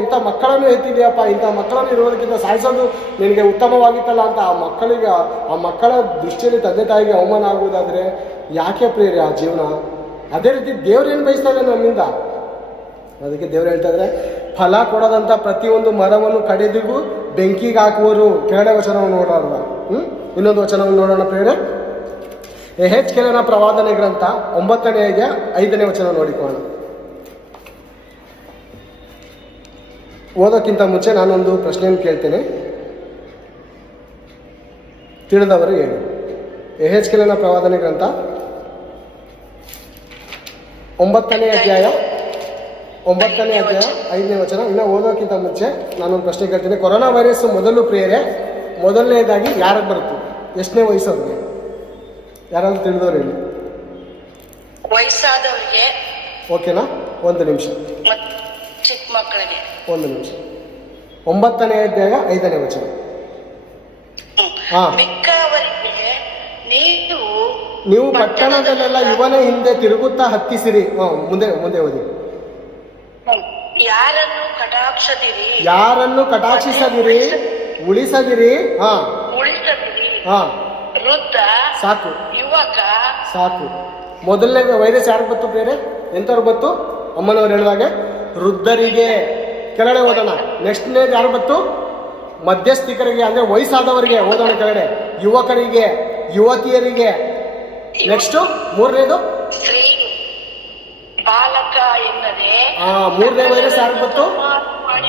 ಇಂಥ ಮಕ್ಕಳನ್ನು ಎತ್ತಿದೆಯಪ್ಪ, ಇಂಥ ಮಕ್ಕಳನ್ನು ಇರೋದಕ್ಕಿಂತ ಸಾಯಿಸೋದು ನಿನಗೆ ಉತ್ತಮವಾಗಿತ್ತಲ್ಲ ಅಂತ ಆ ಮಕ್ಕಳ ದೃಷ್ಟಿಯಲ್ಲಿ ತಂದೆ ತಾಯಿಗೆ ಅವಮಾನ ಆಗುವುದಾದರೆ ಯಾಕೆ ಪ್ರಿಯರೇ ಆ ಜೀವನ? ಅದೇ ರೀತಿ ದೇವ್ರೇನು ಬಯಸ್ತಾ ಇದೆ ನಮ್ಮಿಂದ? ಅದಕ್ಕೆ ದೇವ್ರು ಹೇಳ್ತಾ ಇದ್ರೆ, ಫಲ ಕೊಡದಂಥ ಪ್ರತಿಯೊಂದು ಮರವನ್ನು ಕಡಿದಿಗೂ ಬೆಂಕಿಗೆ ಹಾಕುವರು. ಕೆಳಗಡೆ ವಚನವನ್ನು ನೋಡೋಣ. ಇನ್ನೊಂದು ವಚನವನ್ನು ನೋಡೋಣ ಪ್ರಿಯರೇ. ಯೆಹೆಜ್ಕೇಲನ ಪ್ರವಾದನೆ ಗ್ರಂಥ 9ನೇ ಅಧ್ಯಾಯ 5ನೇ ವಚನ ನೋಡಿಕೊಳ್ಳೋಣ. ಓದೋಕ್ಕಿಂತ ಮುಂಚೆ ನಾನೊಂದು ಪ್ರಶ್ನೆಯನ್ನು ಕೇಳ್ತೇನೆ, ತಿಳಿದವರು ಹೇಳಿ. ಯೆಹೆಜ್ಕೇಲನ ಪ್ರವಾದನೆ ಗ್ರಂಥ 9ನೇ ಅಧ್ಯಾಯ 5ನೇ ವಚನ. ಇನ್ನು ಓದೋಕ್ಕಿಂತ ಮುಂಚೆ ನಾನೊಂದು ಪ್ರಶ್ನೆ ಕೇಳ್ತೀನಿ. ಕೊರೋನಾ ವೈರಸ್ ಮೊದಲು ಪ್ರಿಯರೇ ಮೊದಲನೇದಾಗಿ ಯಾರಿಗೆ ಬರುತ್ತೆ? ಎಷ್ಟನೇ ವಯಸ್ಸವ್ರಿಗೆ? ಯಾರಾದ್ರೂ ತಿಳಿದವ್ರು ಹೇಳಿ. ವಯಸ್ಸಾದವರಿಗೆ. ಓಕೆನಾ? ಒಂದು ನಿಮಿಷ. ಚಿಕ್ಕ ಮಕ್ಕಳಿಗೆ ಒಂದು ನಿಮಿಷ. 9ನೇ ಅಧ್ಯಾಯ 5ನೇ ವಚನ. ಮಿಕ್ಕವರಿಗೆ ನೀವು ಪಟ್ಟಣದಲ್ಲೆಲ್ಲ ಇವನ ಹಿಂದೆ ತಿರುಗುತ್ತಾ ಹತ್ತಿಸಿರಿ. ಮುಂದೆ ಓದಿ. ಯಾರನ್ನು ಕಟಾಕ್ಷಿಸದಿರಿ, ಉಳಿಸದಿರಿ. ವೃದ್ಧ, ಸಾಕು ಯುವಕ, ಸಾಕು. ಮೊದಲನೇ ವೈರಸ್ ಯಾರಿಗೆ ಬತ್ತು ಬೇರೆ? ಎಂಥವ್ರು ಬತ್ತು? ಅಮ್ಮನವ್ರು ಹೇಳಿದಾಗ ವೃದ್ಧರಿಗೆ. ಕೆಳಗಡೆ ಓದೋಣ. ನೆಕ್ಸ್ಟ್ನೇದು ಯಾರು ಬತ್ತು? ಮಧ್ಯಸ್ಥಿಕರಿಗೆ, ಅಂದ್ರೆ ವಯಸ್ಸಾದವರಿಗೆ. ಓದೋಣ ಕೆಳಗಡೆ. ಯುವಕರಿಗೆ, ಯುವತಿಯರಿಗೆ. ನೆಕ್ಸ್ಟ್ ಮೂರನೇದು ಸ್ತ್ರೀ, ಬಾಲಕ ಎನ್ನದೆ. ಮೂರನೇ ವೈರಸ್ ಯಾರಿಗೆ ಬತ್ತು?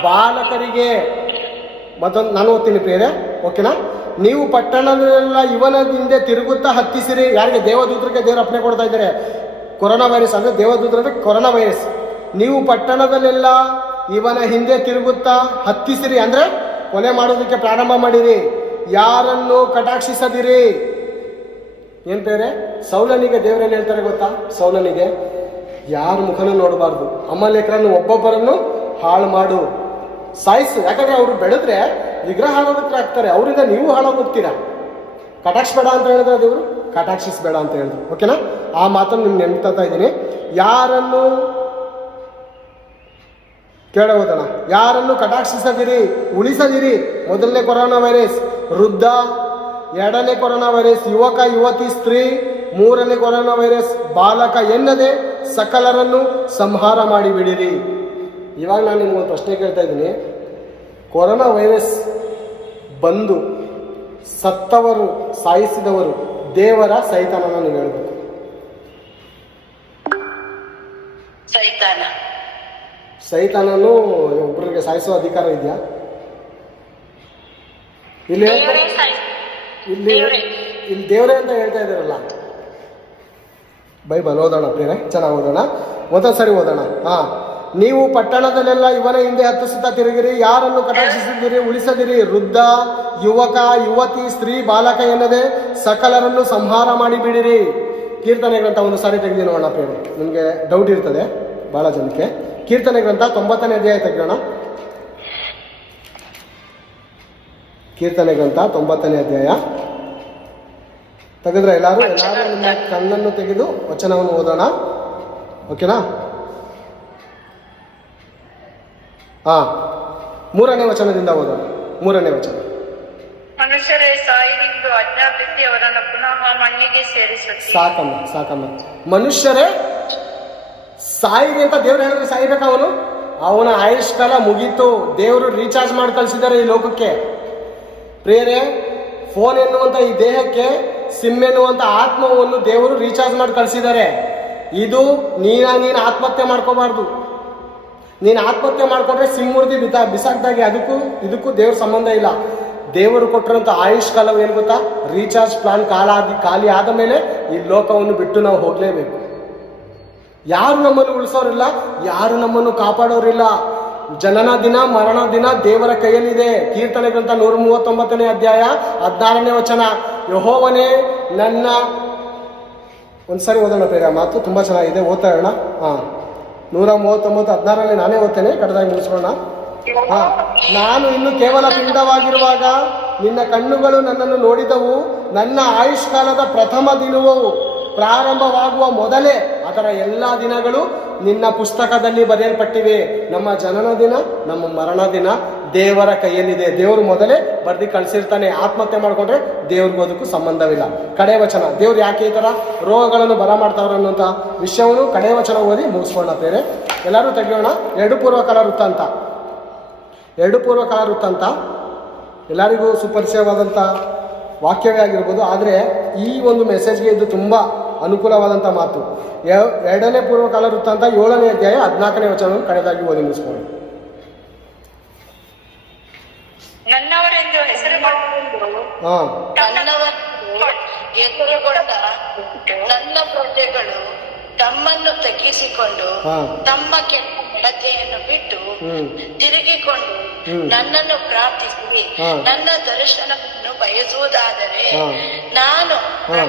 ಬಾಲಕರಿಗೆ. ಮತ್ತೊಂದು ನಾನು ಓದ್ತೀನಿ ಪ್ರಿಯರೇ, ಓಕೆನಾ? ನೀವು ಪಟ್ಟಣದಲ್ಲೆಲ್ಲ ಇವನ ಹಿಂದೆ ತಿರುಗುತ್ತಾ ಹತ್ತಿಸಿರಿ. ಯಾರಿಗೆ? ದೇವದೂತರಿಗೆ ದೇವರು ಅಪ್ಪಣೆ ಕೊಡ್ತಾ ಇದ್ದಾರೆ. ಕೊರೋನಾ ವೈರಸ್ ಅಂದ್ರೆ ದೇವದೂತರಿಗೆ ಕೊರೋನಾ ವೈರಸ್. ನೀವು ಪಟ್ಟಣದಲ್ಲೆಲ್ಲ ಇವನ ಹಿಂದೆ ತಿರುಗುತ್ತಾ ಹತ್ತಿಸಿರಿ ಅಂದ್ರೆ ಕೊಲೆ ಮಾಡೋದಕ್ಕೆ ಪ್ರಾರಂಭ ಮಾಡಿರಿ. ಯಾರನ್ನು ಕಟಾಕ್ಷಿಸದಿರಿ. ಏನ್ ಬೇರೆ? ಸೌಲನಿಗೆ ದೇವರೇನು ಹೇಳ್ತಾರೆ ಗೊತ್ತಾ? ಸೌಲನಿಗೆ ಯಾರ ಮುಖನೂ ನೋಡಬಾರ್ದು, ಅಮಲೇಖರನ್ನು ಒಬ್ಬೊಬ್ಬರನ್ನು ಹಾಳು ಮಾಡು, ಸಾಯಿಸು. ಯಾಕಂದ್ರೆ ಅವರು ಬೆಳೆದ್ರೆ ವಿಗ್ರಹ ಹಾಳೋದಕ್ಕೆ ಆಗ್ತಾರೆ. ಅವರಿಂದ ನೀವು ಹಾಳಾಗೋಗ್ತೀರಾ. ಕಟಾಕ್ಷಿಸಬೇಡ ಅಂತ ಹೇಳಿದ್ರೆ ದೇವರು, ಕಟಾಕ್ಷಿಸಬೇಡ ಅಂತ ಹೇಳಿದ್ರು. ಓಕೆನಾ? ಆ ಮಾತನ್ನು ನಿಮ್ಗೆ ನೆನ್ಪಿಸ್ತಾ ಇದ್ದೀನಿ. ಯಾರನ್ನು ಕೇಳೋದಣ, ಯಾರನ್ನು ಕಟಾಕ್ಷಿಸದಿರಿ, ಉಳಿಸದಿರಿ. ಮೊದಲನೇ ಕೊರೋನಾ ವೈರಸ್ ವೃದ್ಧ, 2ನೇ ಕೊರೋನಾ ವೈರಸ್ ಯುವಕ, ಯುವತಿ, ಸ್ತ್ರೀ, 3ನೇ ಕೊರೋನಾ ವೈರಸ್ ಬಾಲಕ ಎನ್ನದೆ ಸಕಲರನ್ನು ಸಂಹಾರ ಮಾಡಿಬಿಡಿರಿ. ಇವಾಗ ನಾನು ನಿಮ್ಗೊಂದು ಪ್ರಶ್ನೆ ಕೇಳ್ತಾ ಇದ್ದೀನಿ. ಕೊರೋನಾ ವೈರಸ್ ಬಂದು ಸತ್ತವರು, ಸಾಯಿಸಿದವರು ದೇವರ ಸೈತಾನನ? ನೀವು ಹೇಳ್ಬೇಕು. ಸೈತಾನನು ಒಬ್ಬರಿಗೆ ಸಾಯಿಸುವ ಅಧಿಕಾರ ಇದೆಯಾ? ಇಲ್ಲಿ ದೇವರೇ ಅಂತ ಹೇಳ್ತಾ ಇದ್ದಾರಲ್ಲ. ಬೈಬಲ್ ಓದೋಣ ಪ್ರಿಯರೇ, ಚೆನ್ನಾಗಿ ಓದೋಣ. ಒಂದೊಂದ್ಸರಿ ಓದೋಣ. ನೀವು ಪಟ್ಟಣದಲ್ಲೆಲ್ಲ ಇವನ ಹಿಂದೆ ಹತ್ತಿಸುತ್ತಾ ತಿರುಗಿರಿ. ಯಾರನ್ನು ಕಟಾಕ್ಷಿಸಿದಿರಿ, ಉಳಿಸದಿರಿ. ವೃದ್ಧ, ಯುವಕ, ಯುವತಿ, ಸ್ತ್ರೀ, ಬಾಲಕ ಎನ್ನದೆ ಸಕಲರನ್ನು ಸಂಹಾರ ಮಾಡಿಬಿಡಿರಿ. ಕೀರ್ತನೆ ಗ್ರಂಥ ಒಂದು ಸಾರಿ ತೆಗೆದು ನೋಡೋಣ ಪ್ರಿಯರೇ, ನಿಮಗೆ ಡೌಟ್ ಇರ್ತದೆ ಬಹಳ ಜನಕ್ಕೆ. ಕೀರ್ತನೆ ಗ್ರಂಥ 90ನೇ ಅಧ್ಯಾಯ ತೆಗೆಯೋಣ. ಕೀರ್ತನೆ ಗ್ರಂಥ 90ನೇ ಅಧ್ಯಾಯ ತೆಗೆದ್ರೆ ಎಲ್ಲರೂ ನಿಮ್ಮ ಕಣ್ಣನ್ನು ತೆಗೆದು ವಚನವನ್ನು ಓದೋಣ. ಓಕೆನಾ? 3ನೇ ವಚನದಿಂದ ಓದೋಣ. 3ನೇ ವಚನ. ಮನುಷ್ಯರೇ ಸಾಯಿರೆಂದು ಆಜ್ಞಾಪಿಸಿ ಅವರನ್ನು ಪುನಃ ಮಣ್ಣಿಗೆ ಸೇರಿಸುತ್ತೀರಿ. ಸಾಕಮ್ಮ. ಮನುಷ್ಯರೇ ಸಾಯಿರಿ ಅಂತ ದೇವ್ರು ಹೇಳಿದ್ರೆ ಸಾಯ್ಬೇಕ? ಅವನ ಆಯುಷ್ಕಾಲ ಮುಗೀತು. ದೇವರು ರೀಚಾರ್ಜ್ ಮಾಡಿ ಕಳಿಸಿದ್ದಾರೆ ಈ ಲೋಕಕ್ಕೆ. ಪ್ರಿಯರೇ, ಫೋನ್ ಎನ್ನುವಂತ ಈ ದೇಹಕ್ಕೆ ಸಿಮ್ ಎನ್ನುವಂತ ಆತ್ಮವನ್ನು ದೇವರು ರೀಚಾರ್ಜ್ ಮಾಡಿ ಕಳಿಸಿದ್ದಾರೆ. ಇದು ನೀನು ಆತ್ಮಹತ್ಯೆ ಮಾಡ್ಕೋಬಾರ್ದು. ನೀನು ಆತ್ಮಹತ್ಯೆ ಮಾಡ್ಕೊಂಡ್ರೆ ಸಿಮ್ ಮುರಿದು ಬಿಸಾಕ್ದಾಗೆ. ಇದಕ್ಕೂ ದೇವ್ರ ಸಂಬಂಧ ಇಲ್ಲ. ದೇವರು ಕೊಟ್ಟಿರೋಂಥ ಆಯುಷ್ಕಾಲ ಏನು ಗೊತ್ತಾ? ರೀಚಾರ್ಜ್ ಪ್ಲಾನ್ ಖಾಲಿ ಆದ ಮೇಲೆ ಈ ಲೋಕವನ್ನು ಬಿಟ್ಟು ನಾವು ಹೋಗ್ಲೇಬೇಕು. ಯಾರು ನಮ್ಮನ್ನು ಉಳಿಸೋರಿಲ್ಲ, ಯಾರು ನಮ್ಮನ್ನು ಕಾಪಾಡೋರಿಲ್ಲ. ಜನನ ದಿನ, ಮರಣ ದಿನ ದೇವರ ಕೈಯಲ್ಲಿದೆ. ಕೀರ್ತನೆ ಗ್ರಂಥ 139ನೇ ಅಧ್ಯಾಯ 16ನೇ ವಚನ. ಯೆಹೋವನೇ ನನ್ನ, ಒಂದ್ಸರಿ ಓದೋಣ ಬೇಗ, ಮಾತು ತುಂಬಾ ಚೆನ್ನಾಗಿದೆ, ಓದ್ತಾ ಇರೋಣ. 139 16ರಲ್ಲಿ ನಾನೇ ಓದ್ತೇನೆ, ಕಡದಾಗಿ ಮುಗಿಸ್ಕೊಳ್ಳೋಣ. ನಾನು ಇನ್ನು ಕೇವಲ ಪಿಂಡವಾಗಿರುವಾಗ ನಿನ್ನ ಕಣ್ಣುಗಳು ನನ್ನನ್ನು ನೋಡಿದವು. ನನ್ನ ಆಯುಷ್ಕಾಲದ ಪ್ರಥಮ ದಿನವು ಪ್ರಾರಂಭವಾಗುವ ಮೊದಲೇ ಅದರ ಎಲ್ಲ ದಿನಗಳು ನಿನ್ನ ಪುಸ್ತಕದಲ್ಲಿ ಬರೆಯಲ್ಪಟ್ಟಿವೆ. ನಮ್ಮ ಜನನ ದಿನ, ನಮ್ಮ ಮರಣ ದಿನ ದೇವರ ಕೈಯಲ್ಲಿದೆ. ದೇವರು ಮೊದಲೇ ಬರ್ದಿ ಕಳಿಸಿರ್ತಾನೆ. ಆತ್ಮಹತ್ಯೆ ಮಾಡ್ಕೊಂಡ್ರೆ ದೇವ್ರಿಗೂ ಅದಕ್ಕೂ ಸಂಬಂಧವಿಲ್ಲ. ಕಡೆ ವಚನ, ದೇವ್ರು ಯಾಕೆ ಈ ತರ ರೋಗಗಳನ್ನು ಬರ ಮಾಡ್ತಾವ್ರ ಅನ್ನೋಂಥ ವಿಷಯವನ್ನು ಕಡೆ ವಚನ ಓದಿ ಮುಗಿಸ್ಕೊಳ್ಳ ಬೇರೆ. ಎಲ್ಲರೂ ತೆಗೆಯೋಣ. 2 ಪೂರ್ವಕಾಲ ವೃತ್ತಾಂತ. 2 ಪೂರ್ವಕಾಲ ವೃತ್ತಾಂತ ಎಲ್ಲರಿಗೂ ಸುಪರಿಚಯವಾದಂಥ ವಾಕ್ಯವೇ ಆಗಿರ್ಬೋದು. ಆದರೆ ಈ ಒಂದು ಮೆಸೇಜ್ಗೆ ಇದು ತುಂಬ ಅನುಕೂಲವಾದಂಥ ಮಾತು. 2ನೇ ಪೂರ್ವಕಾಲ ವೃತ್ತಾಂತ 7ನೇ ಅಧ್ಯಾಯ 14ನೇ ವಚನವನ್ನು ಕಡೆದಾಗಿ ಓದಿ ಮುಗಿಸ್ಕೊಳ್ಳಿ. ನನ್ನವರೆಂದು ಹೆಸರು ಮಾಡಿಕೊಂಡು ಹಾಂ, ನನ್ನವರೆಂದು ಹೆಸರುಗೊಂಡ ನನ್ನ ಪ್ರಜೆಗಳು ತಮ್ಮನ್ನು ತಗ್ಗಿಸಿಕೊಂಡು ಹಾಂ, ತಮ್ಮ ಕೆಟ್ಟ ನಡತೆಯನ್ನು ಬಿಟ್ಟು ತಿರುಗಿಕೊಂಡು ನನ್ನನ್ನು ಪ್ರಾರ್ಥಿಸಿ ನನ್ನ ದರ್ಶನವನ್ನು ಬಯಸುವುದಾದರೆ ನಾನು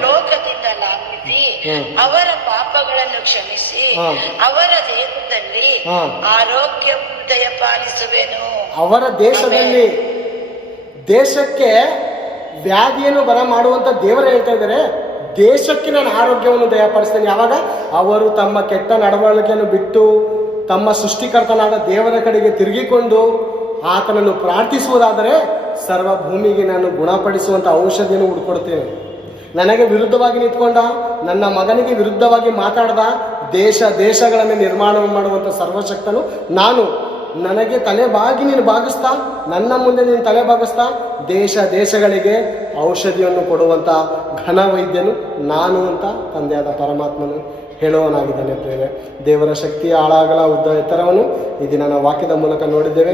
ಲೋಕದಿಂದ ಲಾಭಿಸಿ ಅವರ ಪಾಪಗಳನ್ನು ಕ್ಷಮಿಸಿ ಅವರ ದೇಶದಲ್ಲಿ ಆರೋಗ್ಯ ದಯಪಾಲಿಸುವೆನು. ಅವರ ದೇಶಕ್ಕೆ ವ್ಯಾಧಿಯನ್ನು ಬರ ಮಾಡುವಂತ ದೇವರು ಹೇಳ್ತಾ ಇದ್ದಾರೆ, ದೇಶಕ್ಕೆ ನಾನು ಆರೋಗ್ಯವನ್ನು ದಯಪಾಲಿಸ್ತೇನೆ. ಯಾವಾಗ ಅವರು ತಮ್ಮ ಕೆಟ್ಟ ನಡವಳಿಕೆಯನ್ನು ಬಿಟ್ಟು ತಮ್ಮ ಸೃಷ್ಟಿಕರ್ತನಾದ ದೇವರ ಕಡೆಗೆ ತಿರುಗಿಕೊಂಡು ಆತನನ್ನು ಪ್ರಾರ್ಥಿಸುವುದಾದರೆ ಸರ್ವ ಭೂಮಿಗೆ ನಾನು ಗುಣಪಡಿಸುವಂಥ ಔಷಧಿಯನ್ನು ಹುಡ್ಕೊಡ್ತೇನೆ. ನನಗೆ ವಿರುದ್ಧವಾಗಿ ನಿಂತ್ಕೊಂಡ, ನನ್ನ ಮಗನಿಗೆ ವಿರುದ್ಧವಾಗಿ ಮಾತಾಡ್ದ ದೇಶಗಳನ್ನು ನಿರ್ಮಾಣ ಮಾಡುವಂಥ ಸರ್ವಶಕ್ತನು ನಾನು. ನನಗೆ ತಲೆ ಬಾಗಿ ನೀನು ಭಾಗಿಸ್ತಾ, ನನ್ನ ಮುಂದೆ ನೀನು ತಲೆ ಭಾಗಿಸ್ತಾ ದೇಶಗಳಿಗೆ ಔಷಧಿಯನ್ನು ಕೊಡುವಂಥ ಘನ ವೈದ್ಯನು ನಾನು ಅಂತ ತಂದೆಯಾದ ಪರಮಾತ್ಮನು ಹೇಳುವನಾಗಿದ್ದಾನೆ. ಪ್ರೇರೆ, ದೇವರ ಶಕ್ತಿಯ ಆಳಾಗಲ ಉದ್ದ ಎತ್ತರವನ್ನು ಈ ದಿನ ನಾವು ವಾಕ್ಯದ ಮೂಲಕ ನೋಡಿದ್ದೇವೆ.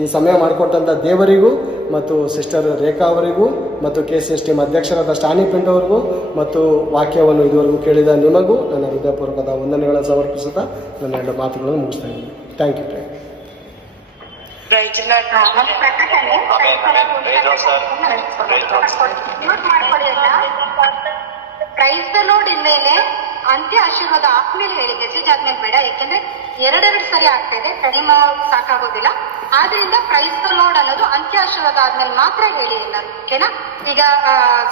ಈ ಸಮಯ ಮಾಡಿಕೊಟ್ಟಂಥ ದೇವರಿಗೂ ಮತ್ತು ಸಿಸ್ಟರ್ ರೇಖಾ ಅವರಿಗೂ ಮತ್ತು KCS ಟೀಮ್ ಅಧ್ಯಕ್ಷರಾದ ಸ್ಟಾನಿ ಪಿಂಟ್ ಅವರಿಗೂ ಮತ್ತು ವಾಕ್ಯವನ್ನು ಇದುವರೆಗೂ ಕೇಳಿದ ನಿಮಗೂ ನನ್ನ ಹೃದಯಪೂರ್ವಕದ ವಂದನೆಗಳನ್ನು ಸಮರ್ಪಿಸುತ್ತಾ ನನ್ನ 2 ಮಾತುಗಳನ್ನು ಮುಗಿಸ್ತಾ ಇದ್ದೀನಿ. Thank you. Praise the lord ಇನ್ಮೇಲೆ ಅಂತ್ಯ ಆಶೀರ್ವಾದ ಆದ್ಮೇಲೆ ಹೇಳಿ, ಮೆಸೇಜ್ ಆದ್ಮೇಲೆ ಬೇಡ. ಯಾಕೆಂದ್ರೆ 2 ಸರಿ ಆಗ್ತಾ ಇದೆ, ಟೈಮ್ ಸಾಕಾಗೋದಿಲ್ಲ. ಆದ್ರಿಂದ ಪ್ರೈಸ್ ದ ಲಾರ್ಡ್ ಅನ್ನೋದು ಅಂತ್ಯ ಆಶೀರ್ವಾದ ಆದ್ಮೇಲೆ ಮಾತ್ರ ಹೇಳಿ ಎಲ್ಲರೂ, ಓಕೆನಾ? ಈಗ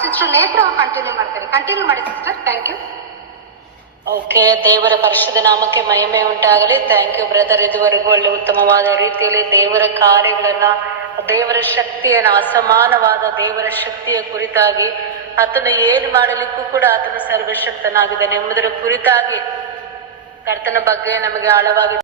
ಸಿಸ್ಟರ್ ನೇತ್ರ ಕಂಟಿನ್ಯೂ ಮಾಡ್ತಾರೆ. ಕಂಟಿನ್ಯೂ ಮಾಡಿ ಸಿಸ್ಟರ್. Thank you. ಓಕೆ, ದೇವರ ಪರಿಶುದ್ಧ ನಾಮಕ್ಕೆ ಮಹಿಮೆ ಉಂಟಾಗಲಿ. Thank you brother. ಇದುವರೆಗೂ ಒಳ್ಳೆ ಉತ್ತಮವಾದ ರೀತಿಯಲ್ಲಿ ದೇವರ ಕಾರ್ಯಗಳನ್ನ, ದೇವರ ಶಕ್ತಿಯನ್ನ, ಅಸಮಾನವಾದ ದೇವರ ಶಕ್ತಿಯ ಕುರಿತಾಗಿ ಆತನು ಏನು ಮಾಡಲಿಕ್ಕೂ ಕೂಡ ಆತನು ಸರ್ವಶಕ್ತನಾಗಿದ್ದಾನೆ ಎಂಬುದರ ಕುರಿತಾಗಿ ಕರ್ತನ ಬಗ್ಗೆ ನಮಗೆ ಆಳವಾಗಿ